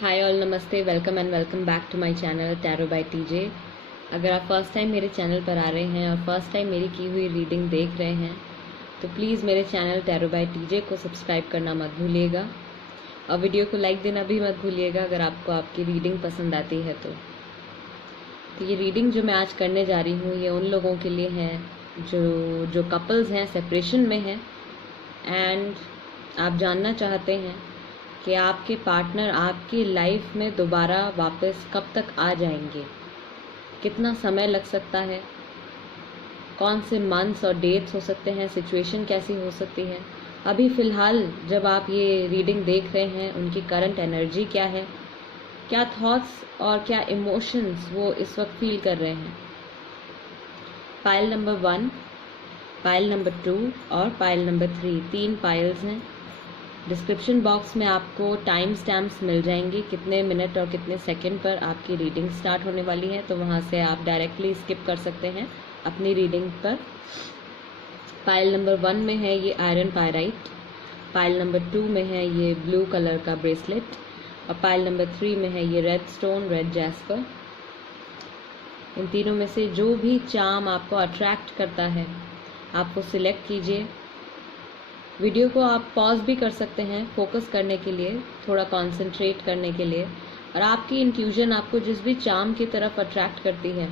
हाय all, नमस्ते, welcome and welcome back to my channel tarot by TJ. अगर आप first time मेरे channel पर आ रहे हैं और फर्स्ट टाइम मेरी की हुई रीडिंग देख रहे हैं तो प्लीज़ मेरे चैनल टैरो बाय टीजे को सब्सक्राइब करना मत भूलिएगा और वीडियो को लाइक देना भी मत भूलिएगा अगर आपको आपकी रीडिंग पसंद आती है तो ये रीडिंग जो मैं आज करने जा रही हूँ ये उन लोगों के लिए है जो कपल्स हैं, सेपरेशन में हैं एंड आप जानना चाहते हैं कि आपके पार्टनर आपकी लाइफ में दोबारा वापस कब तक आ जाएंगे, कितना समय लग सकता है, कौन से मंथ्स और डेट्स हो सकते हैं, सिचुएशन कैसी हो सकती है, अभी फ़िलहाल जब आप ये रीडिंग देख रहे हैं उनकी करंट एनर्जी क्या है, क्या थॉट्स और क्या इमोशंस वो इस वक्त फील कर रहे हैं। पाइल नंबर 1, पाइल नंबर 2 और पाइल नंबर 3, 3 पाइल्स हैं। डिस्क्रिप्शन बॉक्स में आपको टाइम स्टैम्प्स मिल जाएंगे, कितने मिनट और कितने सेकंड पर आपकी रीडिंग स्टार्ट होने वाली है, तो वहाँ से आप डायरेक्टली स्किप कर सकते हैं अपनी रीडिंग पर। पाइल नंबर 1 में है ये आयरन पायराइट, पाइल नंबर 2 में है ये ब्लू कलर का ब्रेसलेट और पाइल नंबर 3 में है ये रेड स्टोन, रेड जैस्पर। इन तीनों में से जो भी चार्म आपको अट्रैक्ट करता है आपको सिलेक्ट कीजिए। वीडियो को आप पॉज भी कर सकते हैं फोकस करने के लिए, थोड़ा कंसंट्रेट करने के लिए, और आपकी इंट्यूजन आपको जिस भी चार्म की तरफ अट्रैक्ट करती है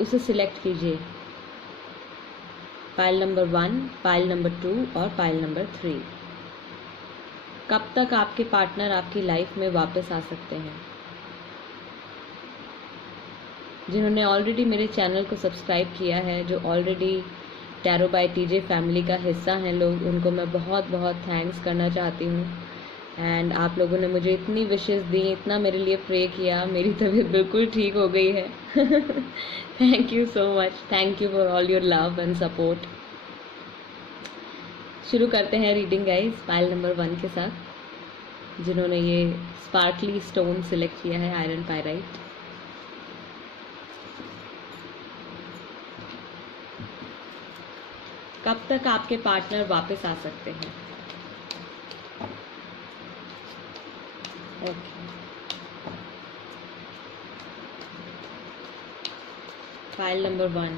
उसे सिलेक्ट कीजिए। पाइल नंबर 1, पाइल नंबर 2 और पाइल नंबर 3। कब तक आपके पार्टनर आपकी लाइफ में वापस आ सकते हैं? जिन्होंने ऑलरेडी मेरे चैनल को सब्सक्राइब किया है, जो already tarot by TJ family का हिस्सा हैं लोग, उनको मैं बहुत बहुत थैंक्स करना चाहती हूँ। एंड आप लोगों ने मुझे इतनी विशेस दी, इतना मेरे लिए प्रे किया, मेरी तबीयत बिल्कुल ठीक हो गई है। Thank you so much, thank you for all your love and support. शुरू करते हैं रीडिंग गाइस पाइल नंबर 1 के साथ, जिन्होंने ये स्पार्कली स्टोन सिलेक्ट किया है, आयरन पायराइट। कब तक आपके पार्टनर वापस आ सकते हैं? Okay, file number 1,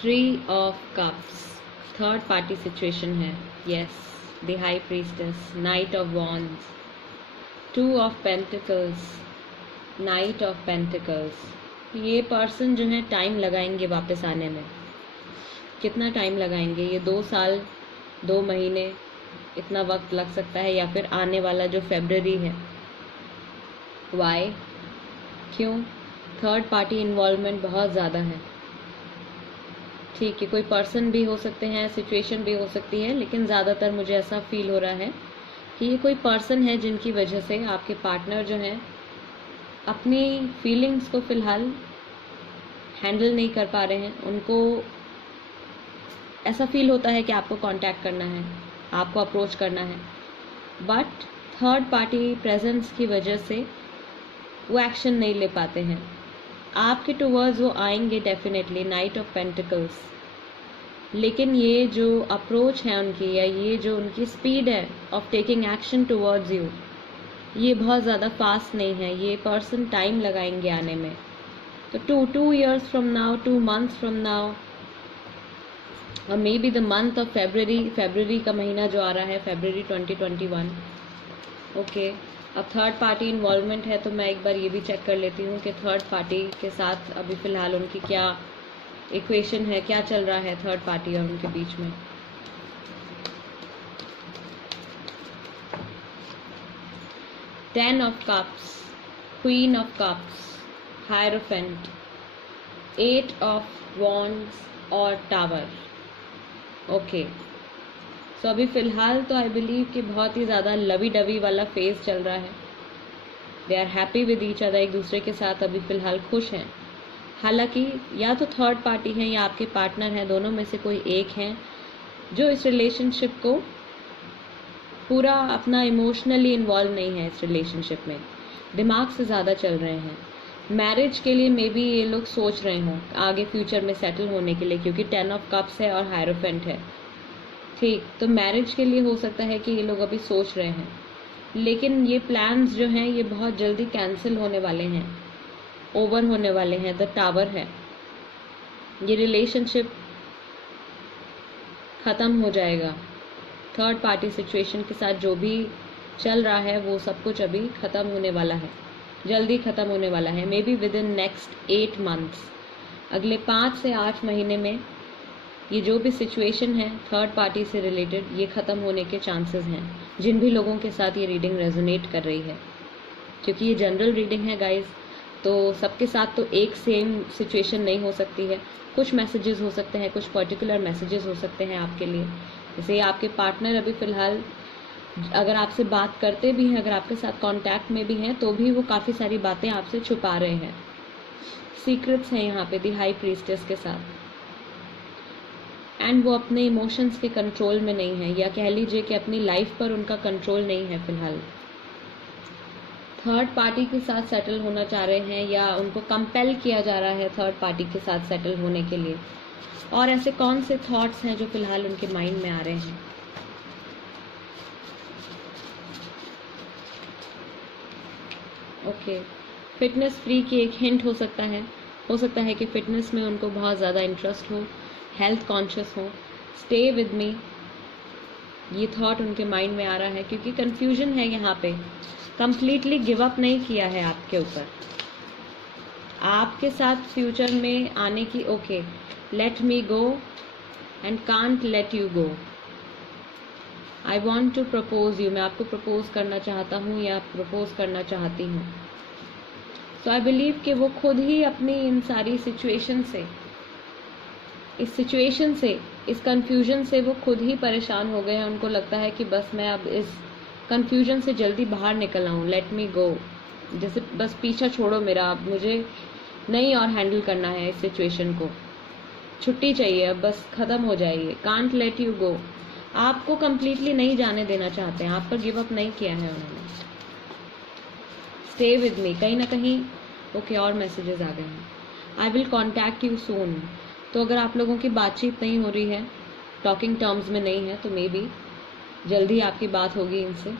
3 of cups, third party situation है। Yes, the high priestess, knight of wands, 2 of pentacles, knight of pentacles. ये पर्सन जो है टाइम लगाएंगे वापस आने में। कितना टाइम लगाएंगे? ये 2 साल 2 महीने इतना वक्त लग सकता है, या फिर आने वाला जो फरवरी है। वाई? क्यों? थर्ड पार्टी इन्वॉल्वमेंट बहुत ज़्यादा है। ठीक है, कोई पर्सन भी हो सकते हैं, सिचुएशन भी हो सकती है, लेकिन ज़्यादातर मुझे ऐसा फील हो रहा है कि ये कोई पर्सन है जिनकी वजह से आपके पार्टनर जो हैं अपनी फीलिंग्स को फ़िलहाल हैंडल नहीं कर पा रहे हैं। उनको ऐसा फील होता है कि आपको कांटेक्ट करना है, आपको अप्रोच करना है, बट थर्ड पार्टी प्रेजेंस की वजह से वो एक्शन नहीं ले पाते हैं। आपके टुवर्ड्स वो आएंगे डेफिनेटली, नाइट ऑफ पेंटिकल्स, लेकिन ये जो अप्रोच है उनकी, या ये जो उनकी स्पीड है of taking action towards you, ये बहुत ज़्यादा फास्ट नहीं है। ये पर्सन टाइम लगाएंगे आने में। तो 2 years from now, 2 months from now, और may be the month of फरवरी का महीना जो आ रहा है, फरवरी 2021। ओके, अब थर्ड पार्टी इन्वॉल्वमेंट है तो मैं एक बार ये भी चेक कर लेती हूँ कि थर्ड पार्टी के साथ अभी फ़िलहाल उनकी क्या इक्वेशन है, क्या चल रहा है थर्ड पार्टी और उनके बीच में। Ten of cups, queen of cups, hierophant, 8 of wands और टावर। ओके, सो अभी फ़िलहाल तो आई बिलीव कि बहुत ही ज़्यादा लवी डवी वाला फेज़ चल रहा है। They are happy with each other, एक दूसरे के साथ अभी फ़िलहाल खुश हैं। हालांकि या तो थर्ड पार्टी है या आपके पार्टनर हैं, दोनों में से कोई एक हैं जो इस रिलेशनशिप को पूरा अपना इमोशनली इन्वॉल्व नहीं है। इस रिलेशनशिप में दिमाग से ज़्यादा चल रहे हैं। मैरिज के लिए मे बी ये लोग सोच रहे हों आगे फ्यूचर में सेटल होने के लिए, क्योंकि 10 ऑफ कप्स है और हायरोफेंट है। ठीक, तो मैरिज के लिए हो सकता है कि ये लोग अभी सोच रहे हैं। लेकिन ये प्लान्स जो हैं ये बहुत जल्दी कैंसिल होने वाले हैं, ओवर होने वाले हैं। द टावर है, ये रिलेशनशिप ख़त्म हो जाएगा। थर्ड पार्टी सिचुएशन के साथ जो भी चल रहा है वो सब कुछ अभी ख़त्म होने वाला है, जल्दी ख़त्म होने वाला है। May be with in next 8 months, अगले 5 से 8 महीने में ये जो भी सिचुएशन है थर्ड पार्टी से रिलेटेड ये ख़त्म होने के चांसेस हैं, जिन भी लोगों के साथ ये रीडिंग रेजोनेट कर रही है। क्योंकि ये जनरल रीडिंग है गाइस, तो सबके साथ तो एक सेम सिचुएशन नहीं हो सकती है। कुछ मैसेजेस हो सकते हैं, कुछ पर्टिकुलर मैसेजेस हो सकते हैं आपके लिए। जैसे आपके पार्टनर अभी फ़िलहाल अगर आपसे बात करते भी हैं, अगर आपके साथ कांटेक्ट में भी हैं, तो भी वो काफ़ी सारी बातें आपसे छुपा रहे हैं। सीक्रेट्स हैं यहाँ पे दी हाई प्रीस्टेस के साथ, एंड वो अपने इमोशंस के कंट्रोल में नहीं है, या कह लीजिए कि अपनी लाइफ पर उनका कंट्रोल नहीं है फ़िलहाल। थर्ड पार्टी के साथ सेटल होना चाह रहे हैं, या उनको कंपेल किया जा रहा है थर्ड पार्टी के साथ सेटल होने के लिए। और ऐसे कौन से थॉट्स हैं जो फ़िलहाल उनके माइंड में आ रहे हैं? ओके, फिटनेस फ्री की एक हिंट हो सकता है कि फिटनेस में उनको बहुत ज़्यादा इंटरेस्ट हो, हेल्थ कॉन्शियस हो। स्टे विद मी, ये थॉट उनके माइंड में आ रहा है, क्योंकि कन्फ्यूजन है यहाँ पे। कंप्लीटली गिव अप नहीं किया है आपके ऊपर, आपके साथ फ्यूचर में आने की। Okay, let me go and can't let you go. I want to propose you, मैं आपको प्रपोज करना चाहता हूँ या प्रपोज करना चाहती हूँ। सो आई बिलीव कि वो खुद ही अपनी इन सारी सिचुएशन से, इस कन्फ्यूजन से वो खुद ही परेशान हो गए हैं। उनको लगता है कि बस मैं अब इस कन्फ्यूजन से जल्दी बाहर निकल आऊँ, लेट मी गो, जैसे बस पीछा छोड़ो मेरा, अब मुझे नहीं और हैंडल करना है इस सिचुएशन को, छुट्टी चाहिए, अब बस ख़त्म हो जाइए। कांट लेट यू गो, आपको कम्प्लीटली नहीं जाने देना चाहते हैं, आप पर गिव अप नहीं किया है उन्होंने। स्टे विद मी, कहीं ना कहीं ओके और मैसेजेस आ गए हैं। I will contact you soon, तो अगर आप लोगों की बातचीत नहीं हो रही है, टॉकिंग टर्म्स में नहीं है, तो मे बी जल्दी आपकी बात होगी इनसे।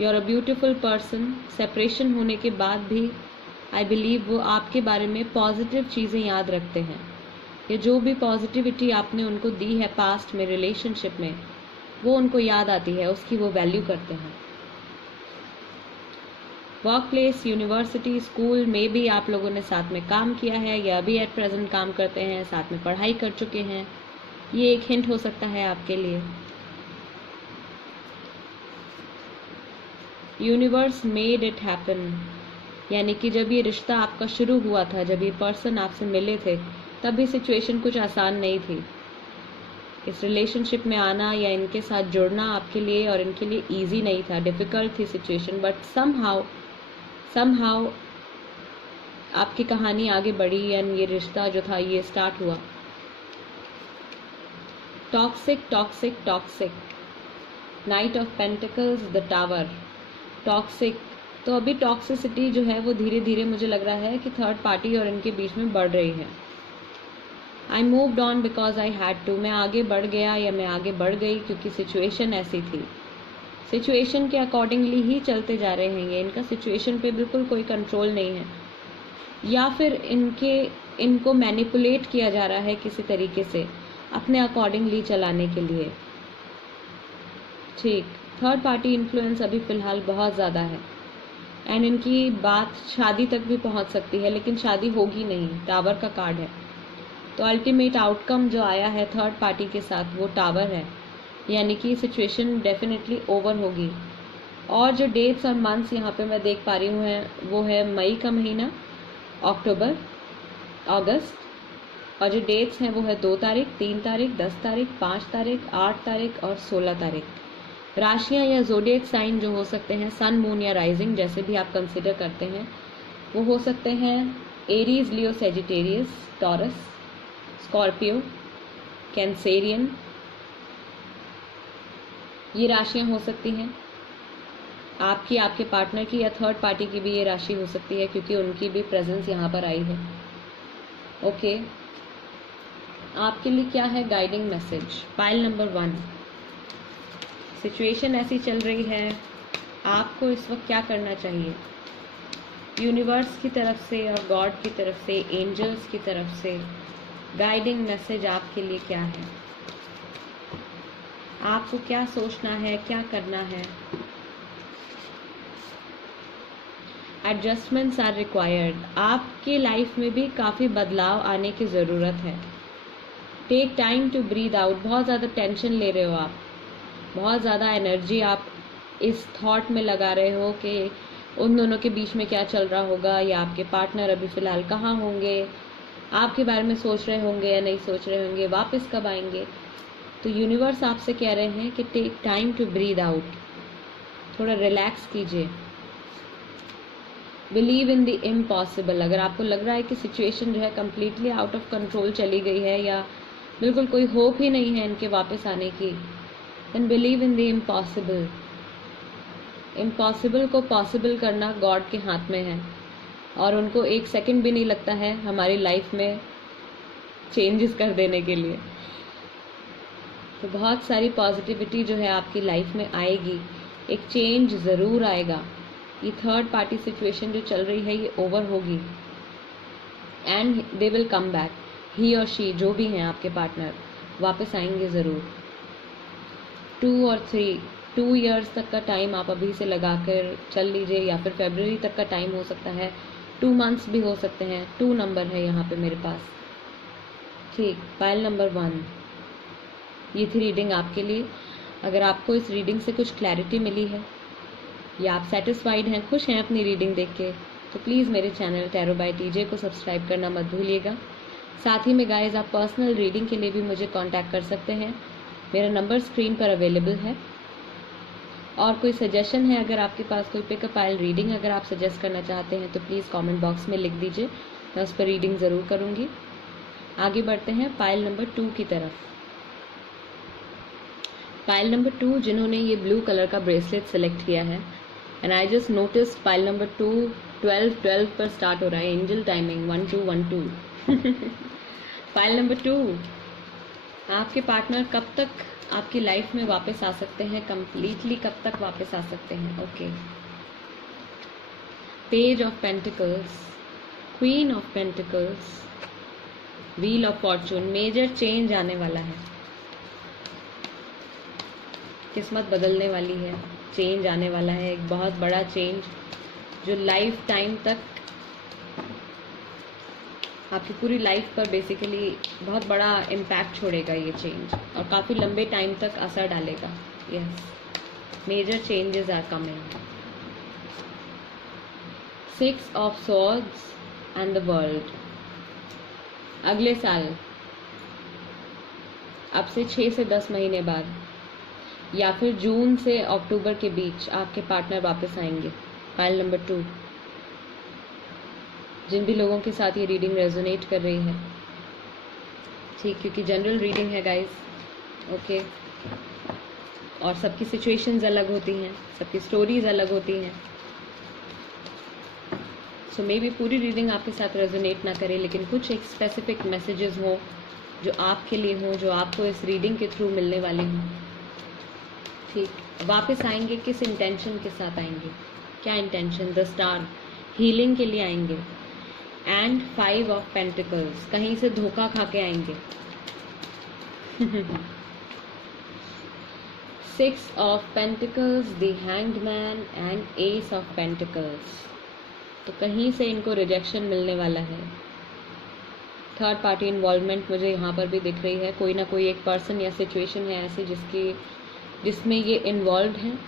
You are a beautiful person, separation होने के बाद भी आई बिलीव वो आपके बारे में पॉजिटिव चीज़ें याद रखते हैं। ये जो भी पॉजिटिविटी आपने उनको दी है पास्ट में, रिलेशनशिप में, वो उनको याद आती है, उसकी वो वैल्यू करते हैं। वर्क प्लेस, यूनिवर्सिटी, स्कूल में भी आप लोगों ने साथ में काम किया है, या अभी एट प्रेजेंट काम करते हैं, साथ में पढ़ाई कर चुके हैं, ये एक हिंट हो सकता है आपके लिए। यूनिवर्स मेड इट हैपन, यानी कि जब ये रिश्ता आपका शुरू हुआ था, जब ये पर्सन आपसे मिले थे, तब भी सिचुएशन कुछ आसान नहीं थी। इस रिलेशनशिप में आना या इनके साथ जुड़ना आपके लिए और इनके लिए इजी नहीं था, डिफ़िकल्ट थी सिचुएशन, बट समहाउ आपकी कहानी आगे बढ़ी एंड ये रिश्ता जो था ये स्टार्ट हुआ। Toxic toxic toxic, night of pentacles, the tower, toxic. तो अभी टॉक्सिसिटी जो है वो धीरे धीरे मुझे लग रहा है कि थर्ड पार्टी और इनके बीच में बढ़ रही है। I moved on because I had to, मैं आगे बढ़ गया या मैं आगे बढ़ गई क्योंकि सिचुएशन ऐसी थी। सिचुएशन के अकॉर्डिंगली ही चलते जा रहे हैं ये, इनका सिचुएशन पे बिल्कुल कोई कंट्रोल नहीं है, या फिर इनको मैनिपुलेट किया जा रहा है किसी तरीके से अपने अकॉर्डिंगली चलाने के लिए। ठीक, थर्ड पार्टी इन्फ्लुएंस अभी फ़िलहाल बहुत ज़्यादा है, एंड इनकी बात शादी तक भी पहुंच सकती है, लेकिन शादी होगी नहीं, टावर का कार्ड है। तो अल्टीमेट आउटकम जो आया है थर्ड पार्टी के साथ वो टावर है, यानी कि सिचुएशन डेफिनेटली ओवर होगी। और जो डेट्स और मंथ्स यहाँ पे मैं देख पा रही हूँ हैं वो है मई का महीना, अक्टूबर, अगस्त, और जो डेट्स हैं वो है 2 तारीख, 3 तारीख, 10 तारीख, 5 तारीख, 8 तारीख और 16 तारीख। राशियाँ या ज़ोडिएक साइन जो हो सकते हैं, सन, मून या राइजिंग, जैसे भी आप कंसिडर करते हैं, वो हो सकते हैं एरीज, लियो, सेजिटेरियस, टॉरस, स्कॉर्पियो, कैंसेरियन, ये राशियाँ हो सकती हैं। आपकी, आपके पार्टनर की या थर्ड पार्टी की भी ये राशि हो सकती है, क्योंकि उनकी भी प्रेजेंस यहाँ पर आई है। ओके, आपके लिए क्या है guiding message? Pile number 1, situation ऐसी चल रही है, आपको इस वक्त क्या करना चाहिए? यूनिवर्स की तरफ से और गॉड की तरफ से, एंजल्स की तरफ से गाइडिंग मैसेज आपके लिए क्या है? आपको क्या सोचना है, क्या करना है? Adjustments are required. आपकी लाइफ में भी काफ़ी बदलाव आने की ज़रूरत है। Take time to breathe out. बहुत ज़्यादा टेंशन ले रहे हो आप, बहुत ज़्यादा एनर्जी आप इस थॉट में लगा रहे हो कि उन दोनों के बीच में क्या चल रहा होगा, या आपके पार्टनर अभी फ़िलहाल कहाँ होंगे, आपके बारे में सोच रहे होंगे या नहीं सोच रहे होंगे, वापस कब आएंगे। तो यूनिवर्स आपसे कह रहे हैं कि take time to breathe out, थोड़ा रिलैक्स कीजिए। Believe in the impossible. अगर आपको लग रहा है कि सिचुएशन जो है कम्प्लीटली आउट ऑफ कंट्रोल चली गई है या बिल्कुल कोई होप ही नहीं है इनके वापस आने की, then believe in the impossible. Impossible को पॉसिबल करना गॉड के हाथ में है, और उनको एक सेकंड भी नहीं लगता है हमारी लाइफ में चेंजेस कर देने के लिए। तो बहुत सारी पॉजिटिविटी जो है आपकी लाइफ में आएगी, एक चेंज ज़रूर आएगा। ये थर्ड पार्टी सिचुएशन जो चल रही है ये ओवर होगी, and they will come back. He और शी जो भी हैं आपके पार्टनर वापस आएंगे ज़रूर। 2 और 3, 2 ईयर्स तक का टाइम आप अभी से लगा कर चल लीजिए, या फिर फरवरी तक का टाइम हो सकता है, 2 मंथ्स भी हो सकते हैं। 2 नंबर है यहाँ पे मेरे पास। ठीक, पाइल नंबर 1, ये थी रीडिंग आपके लिए। अगर आपको इस रीडिंग से कुछ क्लैरिटी मिली है या आप सेटिस्फाइड हैं, खुश हैं अपनी रीडिंग देख के, तो प्लीज़ मेरे चैनल टैरो बाय टीजे को सब्सक्राइब करना मत भूलिएगा। साथ ही में गाइज आप पर्सनल रीडिंग के लिए भी मुझे कांटेक्ट कर सकते हैं। मेरा नंबर स्क्रीन पर अवेलेबल है। और कोई सजेशन है, अगर आपके पास कोई पिकअप पाइल रीडिंग अगर आप सजेस्ट करना चाहते हैं तो प्लीज़ कमेंट बॉक्स में लिख दीजिए, मैं उस पर रीडिंग ज़रूर करूँगी। आगे बढ़ते हैं पाइल नंबर 2 की तरफ। पाइल नंबर 2 जिन्होंने ये ब्लू कलर का ब्रेसलेट सेलेक्ट किया है, and I just noticed pile number 2 12 पर स्टार्ट हो रहा है, एंजल टाइमिंग 1212। पाइल नंबर 2, आपके पार्टनर कब तक आपकी लाइफ में वापस आ सकते हैं, कंप्लीटली कब तक वापस आ सकते हैं? Okay, page of pentacles, queen of pentacles, wheel of fortune. Major change आने वाला है, किस्मत बदलने वाली है, चेंज आने वाला है, एक बहुत बड़ा चेंज जो लाइफ टाइम तक आपकी पूरी लाइफ पर बेसिकली बहुत बड़ा इम्पैक्ट छोड़ेगा ये चेंज, और काफ़ी लंबे टाइम तक असर डालेगा। Yes, major changes are coming. 6 of swords and the world. अगले साल, अब से 6 से 10 महीने बाद, या फिर जून से अक्टूबर के बीच आपके पार्टनर वापस आएंगे। पाइल नंबर 2, जिन भी लोगों के साथ ये रीडिंग रेजोनेट कर रही है, ठीक, क्योंकि जनरल रीडिंग है गाइस, ओके, और सबकी सिचुएशंस अलग होती हैं, सबकी स्टोरीज अलग होती हैं। सो मे बी पूरी रीडिंग आपके साथ रेजोनेट ना करे, लेकिन कुछ एक स्पेसिफिक मैसेजेस हों जो आपके लिए हों, जो आपको इस रीडिंग के थ्रू मिलने वाले हों। ठीक, वापस आएंगे, किस इंटेंशन के साथ आएंगे, क्या इंटेंशन? द स्टार, हीलिंग के लिए आएंगे। एंड 5 ऑफ पेंटिकल्स, कहीं से धोखा खा के आएंगे। 6 of pentacles, the hanged man and S of pentacles. तो कहीं से इनको रिजेक्शन मिलने वाला है। थर्ड पार्टी इन्वॉल्वमेंट मुझे यहाँ पर भी दिख रही है, कोई ना कोई एक पर्सन या सिचुएशन है ऐसी जिसमें ये इन्वॉल्व हैं,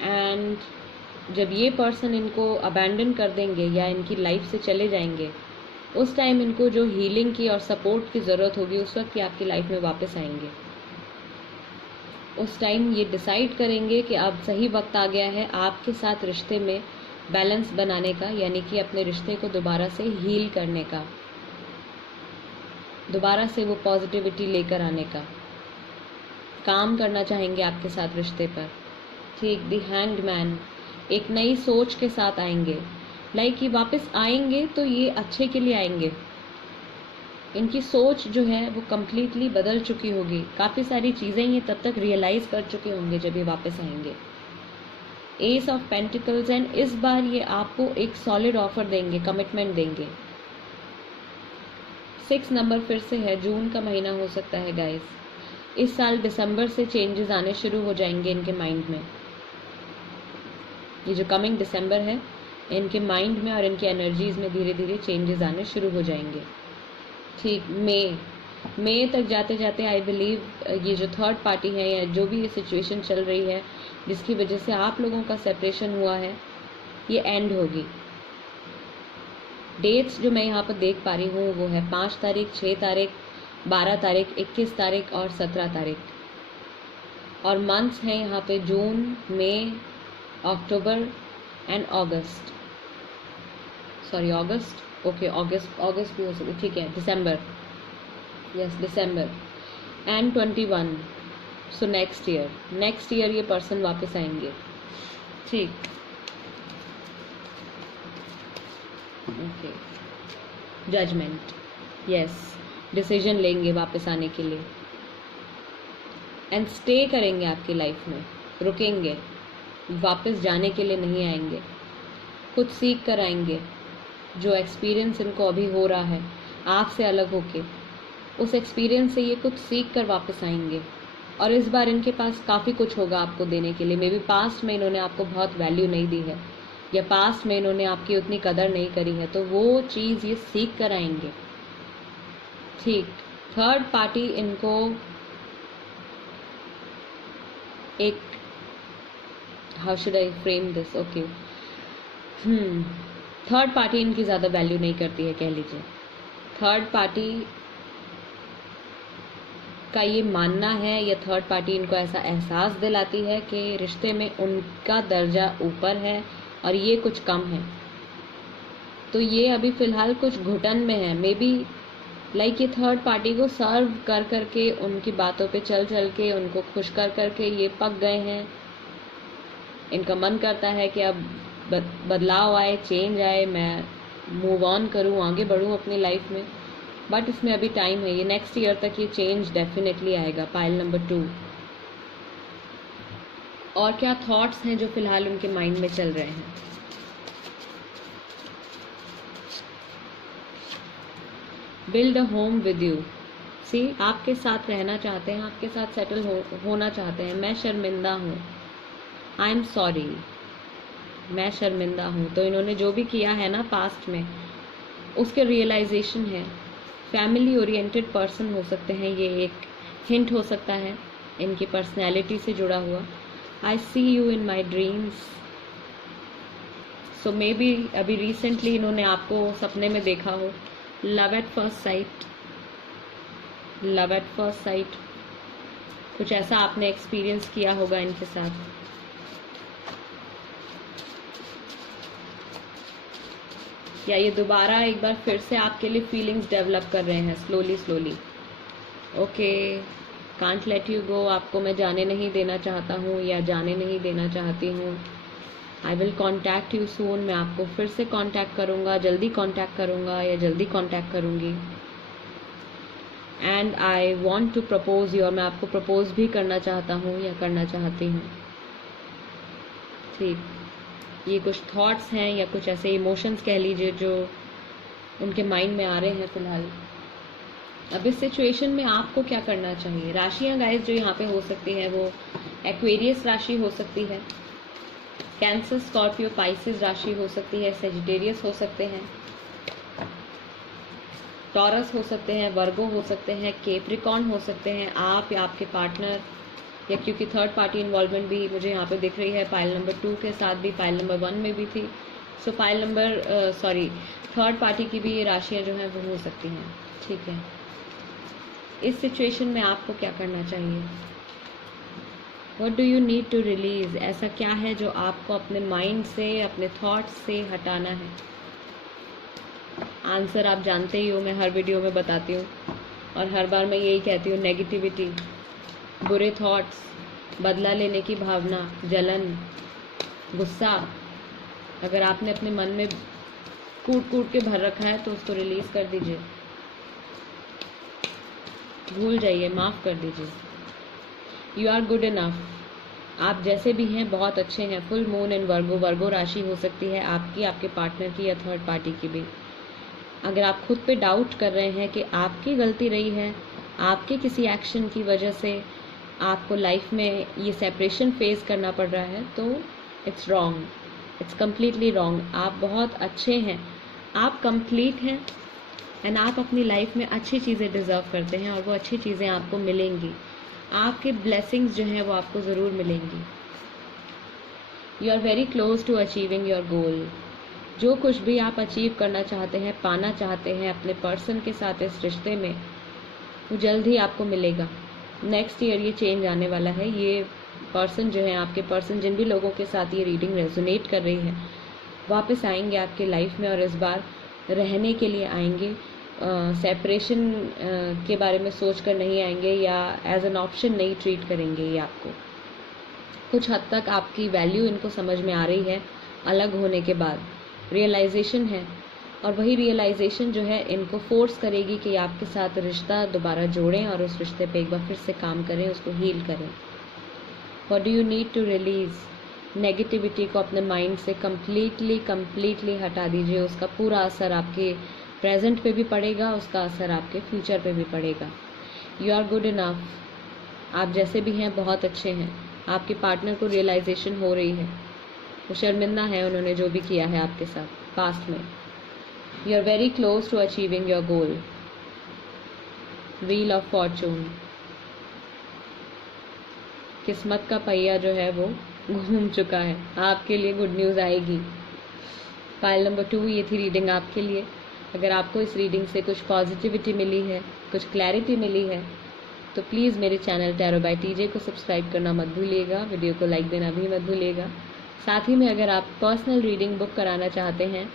एंड जब ये पर्सन इनको अबैंडन कर देंगे या इनकी लाइफ से चले जाएंगे, उस टाइम इनको जो हीलिंग की और सपोर्ट की ज़रूरत होगी उस वक्त ये आपकी लाइफ में वापस आएंगे। उस टाइम ये डिसाइड करेंगे कि अब सही वक्त आ गया है आपके साथ रिश्ते में बैलेंस बनाने का, यानी कि अपने रिश्ते को दोबारा से हील करने का, दोबारा से वो पॉजिटिविटी लेकर आने का काम करना चाहेंगे आपके साथ रिश्ते पर। ठीक, द हैंग्ड मैन, एक नई सोच के साथ आएंगे, लाइक ये वापस आएंगे तो ये अच्छे के लिए आएंगे, इनकी सोच जो है वो कम्प्लीटली बदल चुकी होगी, काफ़ी सारी चीज़ें ये तब तक रियलाइज़ कर चुके होंगे जब ये वापस आएंगे। एस ऑफ पेंटिकल्स, एंड इस बार ये आपको एक सॉलिड ऑफर देंगे, कमिटमेंट देंगे। 6 नंबर फिर से है, जून का महीना हो सकता है गाइस। इस साल दिसंबर से चेंजेस आने शुरू हो जाएंगे इनके माइंड में। ये जो कमिंग दिसंबर है, इनके माइंड में और इनकी एनर्जीज में धीरे धीरे चेंजेस आने शुरू हो जाएंगे। ठीक, मई तक जाते जाते आई बिलीव ये जो थर्ड पार्टी है या जो भी ये सिचुएशन चल रही है जिसकी वजह से आप लोगों का सेपरेशन हुआ है, ये एंड होगी। डेट्स जो मैं यहाँ पर देख पा रही हूँ वो है 5 तारीख, 6 तारीख, 12 तारीख, 21 तारीख और 17 तारीख। और मंथ्स हैं यहाँ पे जून, मई, अक्टूबर एंड अगस्त। सॉरी अगस्त, ओके अगस्त भी हो सकता, ठीक है, दिसंबर, यस दिसंबर एंड 21। सो नेक्स्ट ईयर ये पर्सन वापस आएंगे। ठीक, ओके, जजमेंट, यस, डिसीजन लेंगे वापस आने के लिए एंड स्टे करेंगे आपकी लाइफ में, रुकेंगे, वापस जाने के लिए नहीं आएंगे, कुछ सीख कर आएंगे। जो एक्सपीरियंस इनको अभी हो रहा है आपसे अलग होके, उस एक्सपीरियंस से ये कुछ सीख कर वापस आएंगे। और इस बार इनके पास काफ़ी कुछ होगा आपको देने के लिए। मे बी पास्ट में इन्होंने आपको बहुत वैल्यू नहीं दी है या पास्ट में इन्होंने आपकी उतनी कदर नहीं करी है, तो वो चीज़ ये सीख कर आएंगे। ठीक, थर्ड पार्टी इनको एक, how should I frame this, okay, third party इनकी ज़्यादा वैल्यू नहीं करती है, कह लीजिए। थर्ड पार्टी का ये मानना है या थर्ड पार्टी इनको ऐसा एहसास दिलाती है कि रिश्ते में उनका दर्जा ऊपर है और ये कुछ कम है। तो ये अभी फ़िलहाल कुछ घुटन में है। मे बी लाइक ये थर्ड पार्टी को सर्व कर करके, उनकी बातों पे चल चल के, उनको खुश कर करके ये पक गए हैं। इनका मन करता है कि अब बदलाव आए, चेंज आए, मैं मूव ऑन करूँ, आगे बढ़ूँ अपनी लाइफ में। बट इसमें अभी टाइम है, ये नेक्स्ट ईयर तक ये चेंज डेफिनेटली आएगा। Pile number 2। और क्या थॉट्स हैं जो फिलहाल उनके माइंड में चल रहे हैं? Build a home with you. See, आपके साथ रहना चाहते हैं, आपके साथ सेटल होना चाहते हैं। मैं शर्मिंदा हूँ, आई एम सॉरी, मैं शर्मिंदा हूँ। तो इन्होंने जो भी किया है ना पास्ट में, उसके रियलाइजेशन है। फैमिली ओरिएंटेड पर्सन हो सकते हैं, ये एक हिंट हो सकता है इनकी पर्सनैलिटी से जुड़ा हुआ। I see you in my dreams. So may be अभी रिसेंटली इन्होंने आपको सपने में देखा हो। Love at first sight, love at first sight, कुछ ऐसा आपने एक्सपीरियंस किया होगा इनके साथ। या ये दोबारा एक बार फिर से आपके लिए फीलिंग्स डेवलप कर रहे हैं slowly slowly. Okay, can't let you गो, आपको मैं जाने नहीं देना चाहता हूँ या जाने नहीं देना चाहती हूँ। I will contact you soon, मैं आपको फिर से कॉन्टैक्ट करूँगा, जल्दी कॉन्टैक्ट करूँगा या जल्दी कॉन्टैक्ट करूँगी। And I want to propose you, और मैं आपको प्रपोज भी करना चाहता हूँ या करना चाहती हूँ। ठीक, ये कुछ थॉट्स हैं या कुछ ऐसे इमोशंस कह लीजिए जो उनके माइंड में आ रहे हैं फिलहाल। अब इस सिचुएशन में आपको क्या करना चाहिए? राशियां गाइस जो यहाँ पे हो सकती है वो एक्वेरियस राशि हो सकती है, कैंसर, स्कॉर्पियो, पाइसिस राशि हो सकती है, सेजिटेरियस हो सकते हैं, टॉरस हो सकते हैं, वर्गो हो सकते हैं, कैप्रिकॉर्न हो सकते हैं, आप या आपके पार्टनर, या क्योंकि थर्ड पार्टी इन्वॉल्वमेंट भी मुझे यहाँ पे दिख रही है पाइल नंबर 2 के साथ भी, पाइल नंबर 1 में भी थी। सो पाइल नंबर थर्ड पार्टी की भी ये राशियाँ जो हैं वो हो सकती हैं। ठीक है, इस सिचुएशन में आपको क्या करना चाहिए? What do you need to release? ऐसा क्या है जो आपको अपने माइंड से, अपने थॉट्स से हटाना है? आंसर आप जानते ही हो, मैं हर वीडियो में बताती हूँ और हर बार मैं यही कहती हूँ, नेगेटिविटी, बुरे थॉट्स, बदला लेने की भावना, जलन, गुस्सा, अगर आपने अपने मन में कूट कूट के भर रखा है तो उसको रिलीज़ कर दीजिए। भूल जाइए, माफ़ कर दीजिए। यू आर गुड इनफ, आप जैसे भी हैं बहुत अच्छे हैं। फुल मून इन वर्गो, वर्गो राशि हो सकती है आपकी, आपके पार्टनर की या थर्ड पार्टी की भी। अगर आप खुद पे डाउट कर रहे हैं कि आपकी गलती रही है, आपके किसी एक्शन की वजह से आपको लाइफ में ये सेपरेशन फेस करना पड़ रहा है, तो it's wrong, it's completely wrong. आप बहुत अच्छे हैं, आप कंप्लीट हैं एंड आप अपनी लाइफ में अच्छी चीज़ें डिज़र्व करते हैं और वो अच्छी चीज़ें आपको मिलेंगी। आपके ब्लेसिंग्स जो हैं वो आपको ज़रूर मिलेंगी। You are very close to achieving your goal. जो कुछ भी आप अचीव करना चाहते हैं, पाना चाहते हैं अपने पर्सन के साथ इस रिश्ते में, वो जल्द ही आपको मिलेगा। नेक्स्ट ईयर ये चेंज आने वाला है। ये पर्सन जो है, आपके पर्सन, जिन भी लोगों के साथ ये रीडिंग रेजोनेट कर रही है, वापस आएंगे आपके लाइफ में और इस बार रहने के लिए आएंगे। सेपरेशन के बारे में सोच कर नहीं आएंगे या एज एन ऑप्शन नहीं ट्रीट करेंगे ये आपको। कुछ हद तक आपकी वैल्यू इनको समझ में आ रही है अलग होने के बाद, रियलाइजेशन है, और वही रियलाइजेशन जो है इनको फोर्स करेगी कि आपके साथ रिश्ता दोबारा जोड़ें और उस रिश्ते पे एक बार फिर से काम करें, उसको हील करें। What do you need to release? Negativity को अपने माइंड से कम्प्लीटली हटा दीजिए। उसका पूरा असर आपके प्रेजेंट पे भी पड़ेगा, उसका असर आपके फ्यूचर पे भी पड़ेगा। यू आर गुड इनफ, आप जैसे भी हैं बहुत अच्छे हैं। आपके पार्टनर को रियलाइजेशन हो रही है, वो शर्मिंदा है उन्होंने जो भी किया है आपके साथ पास्ट में। You are very close to achieving your goal. Wheel of fortune, किस्मत का पहिया जो है वो घूम चुका है, आपके लिए गुड न्यूज़ आएगी। पाइल नंबर 2, ये थी रीडिंग आपके लिए। अगर आपको इस रीडिंग से कुछ पॉजिटिविटी मिली है, कुछ क्लैरिटी मिली है, तो प्लीज़ मेरे चैनल टैरो बाय टीजे को सब्सक्राइब करना मत भूलिएगा, वीडियो को लाइक देना भी मत भूलिएगा। साथ ही में अगर आप पर्सनल रीडिंग बुक कराना चाहते हैं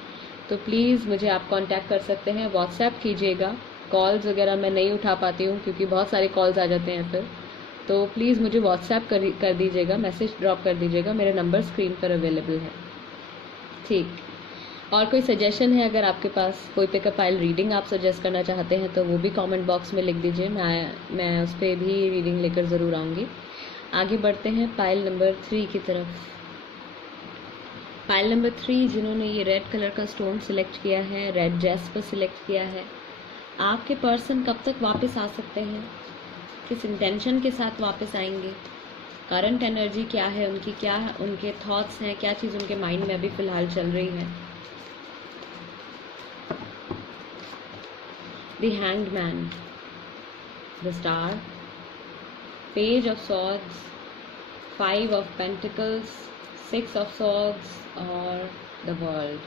तो प्लीज़ मुझे आप कांटेक्ट कर सकते हैं, व्हाट्सएप कीजिएगा। कॉल्स वगैरह मैं नहीं उठा पाती हूँ क्योंकि बहुत सारे कॉल्स आ जाते हैं फिर, तो प्लीज़ मुझे व्हाट्सएप कर दीजिएगा, मैसेज ड्रॉप कर दीजिएगा, मेरा नंबर स्क्रीन पर अवेलेबल है। ठीक, और कोई सजेशन है, अगर आपके पास कोई पिकअप फाइल रीडिंग आप सजेस्ट करना चाहते हैं तो वो भी कमेंट बॉक्स में लिख दीजिए, मैं उस पर भी रीडिंग लेकर ज़रूर आऊँगी। आगे बढ़ते हैं पाइल नंबर 3 की तरफ। पाइल नंबर 3, जिन्होंने ये रेड कलर का स्टोन सिलेक्ट किया है, रेड जेस्पर सिलेक्ट किया है, आपके पर्सन कब तक वापस आ सकते हैं, किस इंटेंशन के साथ वापस आएंगे, करंट एनर्जी क्या है उनकी, क्या उनके थॉट्स हैं, क्या चीज़ उनके माइंड में अभी फ़िलहाल चल रही है। The hanged man, the star, page of swords, 5 of pentacles, 6 of swords और द वर्ल्ड।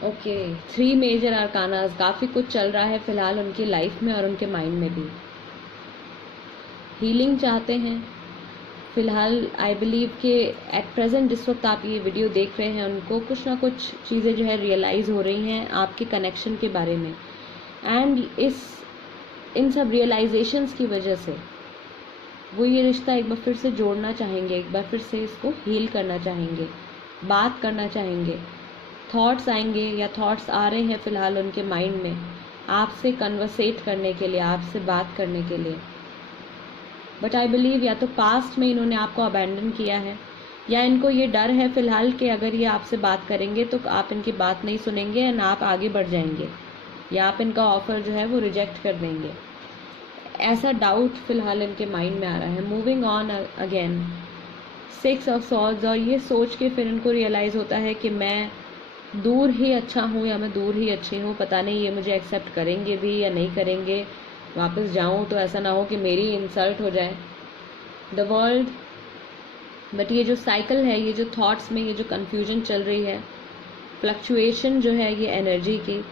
ओके, 3 मेजर आर्कानास, काफ़ी कुछ चल रहा है फ़िलहाल उनकी लाइफ में और उनके माइंड में भी। हीलिंग चाहते हैं फ़िलहाल, आई बिलीव कि एट प्रेजेंट जिस वक्त आप ये वीडियो देख रहे हैं उनको कुछ ना कुछ चीज़ें जो है रियलाइज़ हो रही हैं आपके कनेक्शन के बारे में, एंड इन सब रियलाइजेशंस की वजह से वो ये रिश्ता एक बार फिर से जोड़ना चाहेंगे, एक बार फिर से इसको हील करना चाहेंगे, बात करना चाहेंगे। थॉट्स आएंगे या थॉट्स आ रहे हैं फ़िलहाल उनके माइंड में आपसे कन्वर्सेट करने के लिए, आपसे बात करने के लिए। बट आई बिलीव या तो पास्ट में इन्होंने आपको अबैंडन किया है, या इनको ये डर है फ़िलहाल कि अगर ये आपसे बात करेंगे तो आप इनकी बात नहीं सुनेंगे एंड आप आगे बढ़ जाएंगे, या आप इनका ऑफ़र जो है वो रिजेक्ट कर देंगे। ऐसा डाउट फ़िलहाल इनके माइंड में आ रहा है। Moving on again, 6 of swords, और ये सोच के फिर इनको रियलाइज़ होता है कि मैं दूर ही अच्छा हूँ या मैं दूर ही अच्छी हूँ, पता नहीं ये मुझे एक्सेप्ट करेंगे भी या नहीं करेंगे, वापस जाऊँ तो ऐसा ना हो कि मेरी इंसल्ट हो जाए। द वर्ल्ड, बट ये जो साइकिल है, ये जो थॉट्स में ये जो कन्फ्यूजन चल रही है, फ्लक्चुएशन जो है ये एनर्जी की,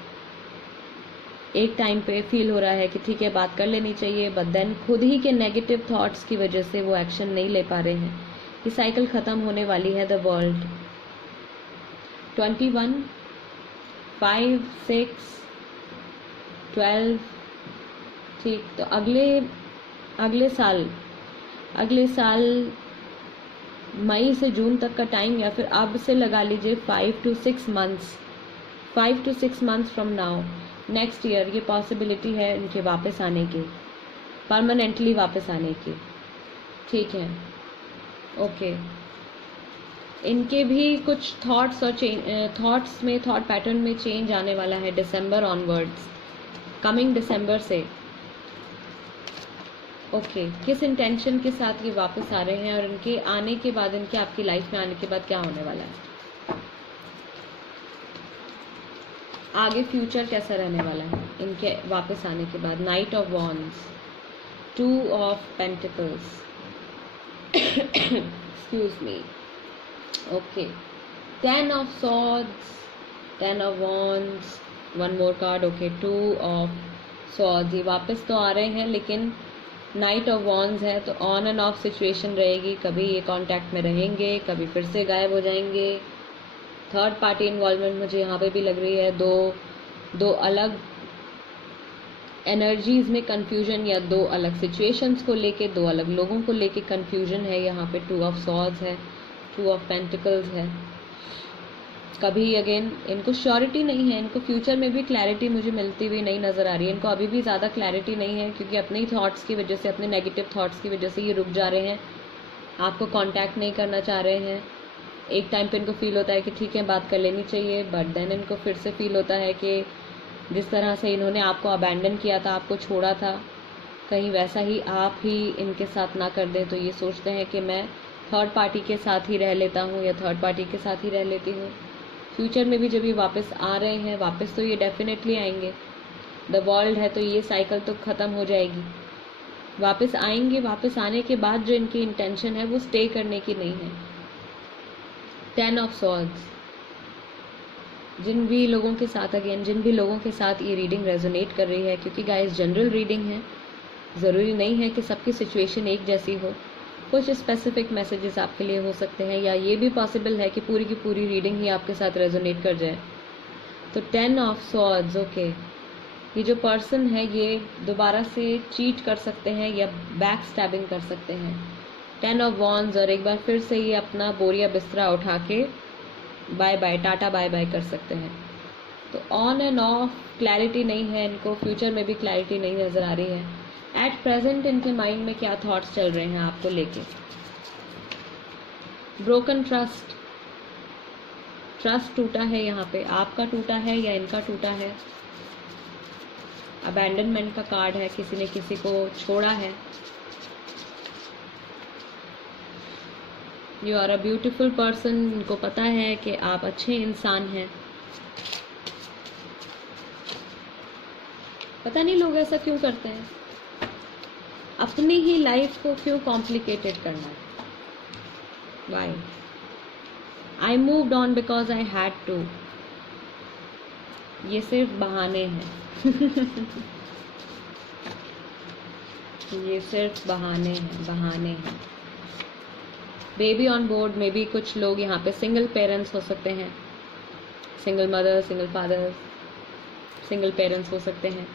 एक टाइम पे फील हो रहा है कि ठीक है बात कर लेनी चाहिए, बट देन खुद ही के नेगेटिव थॉट्स की वजह से वो एक्शन नहीं ले पा रहे हैं। ये साइकिल ख़त्म होने वाली है। द वर्ल्ड, 21, 5, 6, 12, ठीक, तो अगले साल मई से जून तक का टाइम, या फिर अब से लगा लीजिए 5 to 6 months from now, next year ये पॉसिबिलिटी है इनके वापस आने की, परमानेंटली वापस आने की। ठीक है, ओके। इनके भी कुछ थॉट्स और थॉट्स में, थॉट पैटर्न में चेंज आने वाला है दिसंबर ऑनवर्ड्स, कमिंग दिसंबर से। ओके, किस इंटेंशन के साथ ये वापस आ रहे हैं और इनके आने के बाद, इनके आपकी लाइफ में आने के बाद क्या होने वाला है, आगे फ्यूचर कैसा रहने वाला है इनके वापस आने के बाद। Night of wands, 2 of pentacles, excuse me, okay, 10 of swords, 10 of wands, 1 more card, okay, 2 of swords. ये वापस तो आ रहे हैं लेकिन नाइट ऑफ वॉन्ड्स है तो ऑन एंड ऑफ सिचुएशन रहेगी, कभी ये कांटेक्ट में रहेंगे, कभी फिर से गायब हो जाएंगे। थर्ड पार्टी इन्वॉल्वमेंट मुझे यहाँ पे भी लग रही है, दो अलग एनर्जीज में कंफ्यूजन, या 2 अलग सिचुएशंस को लेके, 2 अलग लोगों को लेके कंफ्यूजन है। यहाँ पे 2 ऑफ सॉर्ड्स है, 2 ऑफ पेंटिकल्स है। कभी अगेन इनको श्योरिटी नहीं है, इनको फ्यूचर में भी क्लैरिटी मुझे मिलती हुई नहीं नज़र आ रही है। इनको अभी भी ज़्यादा क्लैरिटी नहीं है क्योंकि अपने ही थॉट्स की वजह से, अपने नेगेटिव थॉट्स की वजह से ये रुक जा रहे हैं, आपको कांटेक्ट नहीं करना चाह रहे हैं। एक टाइम पे इनको फील होता है कि ठीक है बात कर लेनी चाहिए, बट देन इनको फिर से फील होता है कि जिस तरह से इन्होंने आपको अबैंडन किया था, आपको छोड़ा था, कहीं वैसा ही आप ही इनके साथ ना कर दें। तो ये सोचते हैं कि मैं थर्ड पार्टी के साथ ही रह लेता हूँ या थर्ड पार्टी के साथ ही रह लेती हूँ। फ्यूचर में भी जब ये वापस आ रहे हैं, वापस तो ये डेफिनेटली आएंगे, द वर्ल्ड है तो ये साइकिल तो ख़त्म हो जाएगी, वापस आएंगे। वापस आने के बाद जो इनकी इंटेंशन है वो स्टे करने की नहीं है। 10 ऑफ सॉर्ड्स, जिन भी लोगों के साथ, अगेन जिन भी लोगों के साथ ये रीडिंग रेजोनेट कर रही है, क्योंकि गाइस जनरल रीडिंग है, ज़रूरी नहीं है कि सबकी सिचुएशन एक जैसी हो, कुछ स्पेसिफिक मैसेजेस आपके लिए हो सकते हैं, या ये भी पॉसिबल है कि पूरी की पूरी रीडिंग ही आपके साथ रेजोनेट कर जाए। तो 10 ऑफ सॉर्ड्स, ओके, ये जो पर्सन है ये दोबारा से चीट कर सकते हैं या बैक स्टैबिंग कर सकते हैं। 10 ऑफ वॉन्ड्स, और एक बार फिर से ये अपना बोरिया बिस्तरा उठा के bye bye, tata bye bye कर सकते हैं। तो ऑन एंड ऑफ क्लैरिटी नहीं है इनको, फ्यूचर में भी क्लैरिटी नहीं नज़र आ रही है। एट प्रेजेंट इनके माइंड में क्या थॉट्स चल रहे हैं आपको लेके। ब्रोकन ट्रस्ट, ट्रस्ट टूटा है यहाँ पे, आपका टूटा है या इनका टूटा है। अबैंडनमेंट का कार्ड है, किसी ने किसी को छोड़ा है। You are a beautiful person, इनको पता है कि आप अच्छे इंसान हैं। पता नहीं लोग ऐसा क्यों करते हैं, अपनी ही लाइफ को क्यों कॉम्प्लिकेटेड करना है। Why? I moved on because I had to. ये सिर्फ बहाने हैं ये सिर्फ बहाने हैं, बहाने हैं। बेबी ऑन बोर्ड में भी कुछ लोग यहाँ पे सिंगल पेरेंट्स हो सकते हैं, single mother, single father, single parents हो सकते हैं,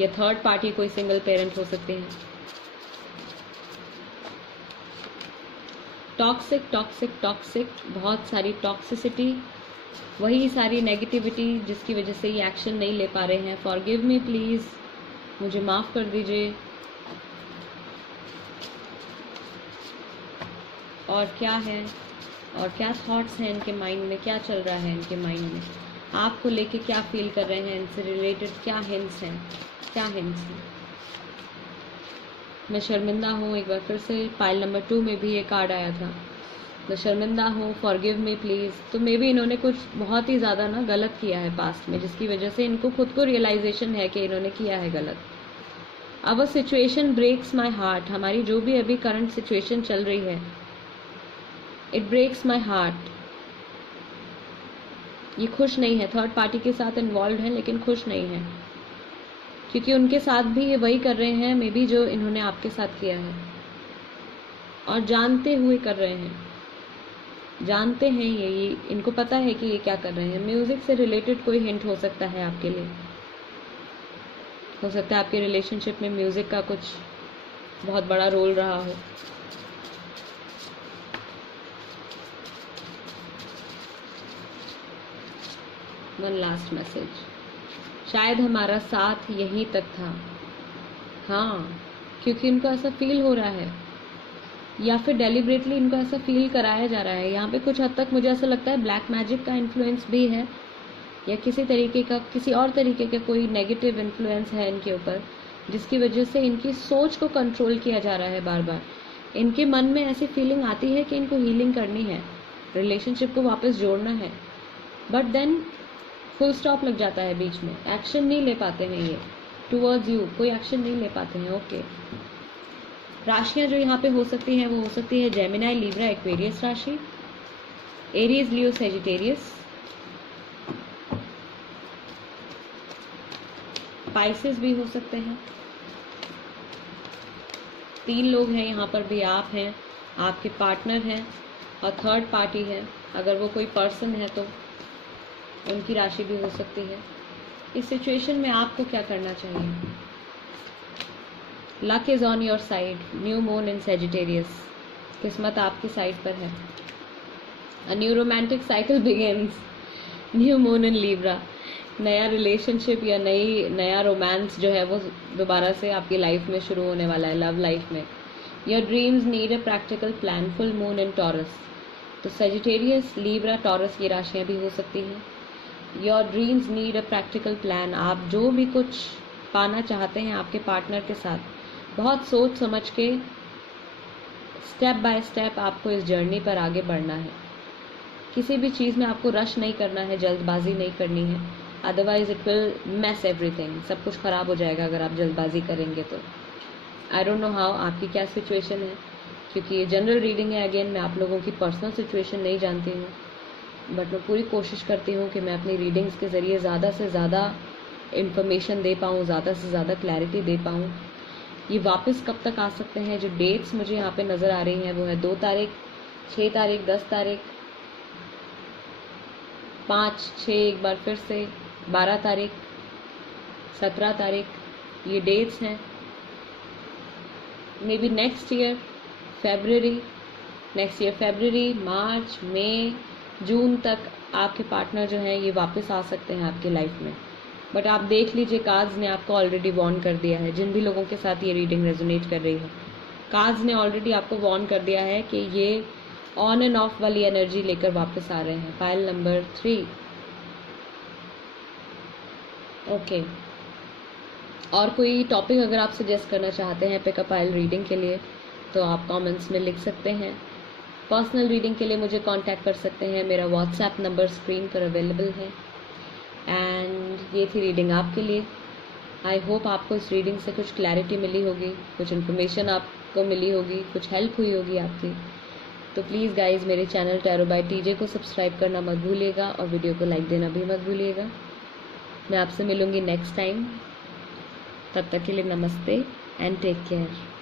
या थर्ड पार्टी कोई सिंगल पेरेंट हो सकते हैं। टॉक्सिक टॉक्सिक टॉक्सिक, बहुत सारी टॉक्सिसिटी, वही सारी नेगेटिविटी जिसकी वजह से ये एक्शन नहीं ले पा रहे हैं। फॉरगिव मी प्लीज़, मुझे माफ़ कर दीजिए। और क्या है, और क्या थॉट्स हैं इनके माइंड में, क्या चल रहा है इनके माइंड में, आपको लेके क्या फील कर रहे हैं, इनसे रिलेटेड क्या हिंट्स हैं, क्या हिंट्स हैं। मैं शर्मिंदा हूँ, एक बार फिर से पाइल नंबर 2 में भी ये कार्ड आया था। मैं शर्मिंदा हूँ, फॉरगिव मी प्लीज़। तो मे बी इन्होंने कुछ बहुत ही ज़्यादा ना गलत किया है पास्ट में, जिसकी वजह से इनको खुद को रियलाइजेशन है कि इन्होंने किया है गलत। अब a situation breaks my heart, हमारी जो भी अभी करंट सिचुएशन चल रही है, इट ब्रेक्स माई हार्ट। ये खुश नहीं है, थर्ड पार्टी के साथ इन्वॉल्व है लेकिन खुश नहीं है, क्योंकि उनके साथ भी ये वही कर रहे हैं मे बी जो इन्होंने आपके साथ किया है, और जानते हुए कर रहे हैं, जानते हैं ये इनको पता है कि ये क्या कर रहे हैं। म्यूज़िक से रिलेटेड कोई हिंट हो सकता है आपके लिए, हो सकता है आपके रिलेशनशिप में म्यूज़िक का कुछ बहुत बड़ा रोल रहा हो। वन लास्ट मैसेज, शायद हमारा साथ यहीं तक था। हाँ, क्योंकि इनको ऐसा फील हो रहा है, या फिर डेलिबरेटली इनको ऐसा फील कराया जा रहा है। यहाँ पे कुछ हद तक मुझे ऐसा लगता है ब्लैक मैजिक का इन्फ्लुएंस भी है, या किसी तरीके का, किसी और तरीके का कोई नेगेटिव इन्फ्लुएंस है इनके ऊपर, जिसकी वजह से इनकी सोच को कंट्रोल किया जा रहा है बार बार। इनके मन में ऐसी फीलिंग आती है कि इनको हीलिंग करनी है, रिलेशनशिप को वापस जोड़ना है, बट देन फुल स्टॉप लग जाता है बीच में, एक्शन नहीं ले पाते हैं ये टूवर्ड्स यू, कोई एक्शन नहीं ले पाते हैं। ओके, राशियां जो यहाँ पे हो सकती हैं वो हो सकती है जेमिनाई, लीब्रा, एक्वेरियस राशि, एरीज, लियो, सेजिटेरियस, स्पाइसेस भी हो सकते हैं। 3 लोग हैं यहाँ पर भी, आप हैं, आपके पार्टनर हैं और थर्ड पार्टी है। अगर वो कोई पर्सन है तो उनकी राशि भी हो सकती है। इस सिचुएशन में आपको क्या करना चाहिए? Luck is on your side, new moon in Sagittarius, किस्मत आपकी साइड पर है। A new romantic cycle begins, new moon in Libra, नया रिलेशनशिप या नया रोमांस जो है वो दोबारा से आपकी लाइफ में शुरू होने वाला है, लव लाइफ में। Your dreams need a practical plan, full moon in taurus, तो सेजिटेरियस, लीब्रा, टॉरस की राशियाँ भी हो सकती हैं। Your dreams need a practical plan, आप जो भी कुछ पाना चाहते हैं आपके पार्टनर के साथ, बहुत सोच समझ के स्टेप बाय स्टेप आपको इस जर्नी पर आगे बढ़ना है। किसी भी चीज़ में आपको रश नहीं करना है, जल्दबाजी नहीं करनी है, otherwise it will mess everything, सब कुछ ख़राब हो जाएगा अगर आप जल्दबाजी करेंगे तो। आई डोंट नो हाउ आपकी क्या सिचुएशन है, क्योंकि ये जनरल रीडिंग है। अगेन, मैं आप लोगों की पर्सनल सिचुएशन नहीं जानती हूँ, बट मैं पूरी कोशिश करती हूँ कि मैं अपनी रीडिंग्स के ज़रिए ज़्यादा से ज़्यादा इन्फॉर्मेशन दे पाऊँ, ज़्यादा से ज़्यादा क्लैरिटी दे पाऊँ। ये वापस कब तक आ सकते हैं? जो डेट्स मुझे यहाँ पे नज़र आ रही हैं वो है 2 तारीख, 6 तारीख, 10 तारीख, 5, 6, एक बार फिर से 12 तारीख, 17 तारीख, ये डेट्स हैं। मे बी नेक्स्ट ईयर फरवरी, मार्च, मई, जून तक आपके पार्टनर जो हैं ये वापस आ सकते हैं आपकी लाइफ में। बट आप देख लीजिए, कार्ड्स ने आपको ऑलरेडी वार्न कर दिया है। जिन भी लोगों के साथ ये रीडिंग रेजोनेट कर रही है, कार्ड्स ने ऑलरेडी आपको वार्न कर दिया है कि ये ऑन एंड ऑफ वाली एनर्जी लेकर वापस आ रहे हैं। Pile number 3। ओके, और कोई टॉपिक अगर आप सजेस्ट करना चाहते हैं पिकअप पाइल रीडिंग के लिए तो आप कमेंट्स में लिख सकते हैं। पर्सनल रीडिंग के लिए मुझे कांटेक्ट कर सकते हैं, मेरा व्हाट्सएप नंबर स्क्रीन पर अवेलेबल है। एंड ये थी रीडिंग आपके लिए। आई होप आपको इस रीडिंग से कुछ क्लैरिटी मिली होगी, कुछ इन्फॉर्मेशन आपको मिली होगी, कुछ हेल्प हुई होगी आपकी। तो प्लीज़ गाइज, मेरे चैनल टैरो बाय टीजे को सब्सक्राइब करना मत भूलिएगा और वीडियो को लाइक देना भी मत भूलिएगा। मैं आपसे मिलूँगी नेक्स्ट टाइम, तब तक के लिए नमस्ते एंड टेक केयर।